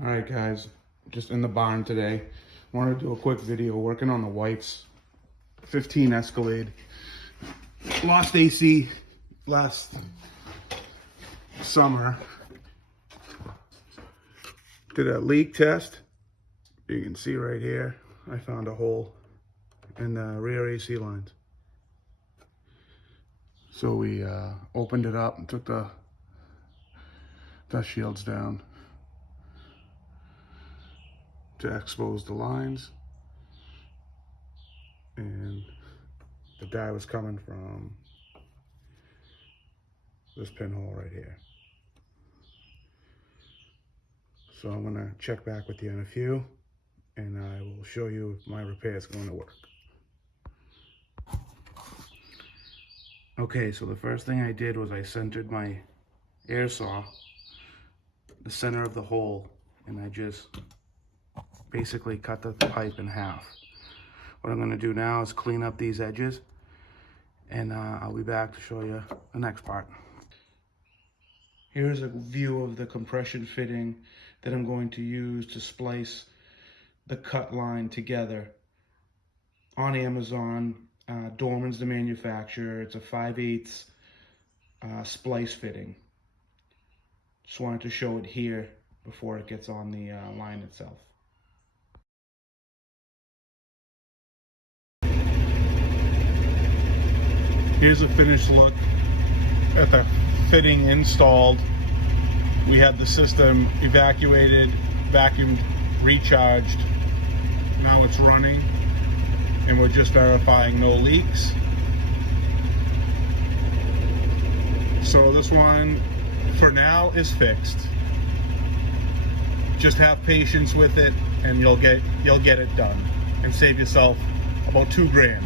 All right, guys, just in the barn today. Wanted to do a quick video working on the whites. 15 Escalade. Lost AC last summer. Did a leak test. You can see right here, I found a hole in the rear AC lines. So we opened it up and took the dust shields down to expose the lines, and the dye was coming from this pinhole right here. So I'm gonna check back with you in a few, and I will show you if my repair is going to work. Okay, so the first thing I did was I centered my air saw, the center of the hole, and I just basically cut the pipe in half. What I'm gonna do now is clean up these edges, and I'll be back to show you the next part. Here's a view of the compression fitting that I'm going to use to splice the cut line together. On Amazon, Dorman's the manufacturer. It's a 5/8 splice fitting. Just wanted to show it here before it gets on the line itself. Here's a finished look at the fitting installed. We had the system evacuated, vacuumed, recharged. Now it's running, and we're just verifying no leaks. So this one, for now, is fixed. Just have patience with it, and you'll get it done, and save yourself about $2 grand.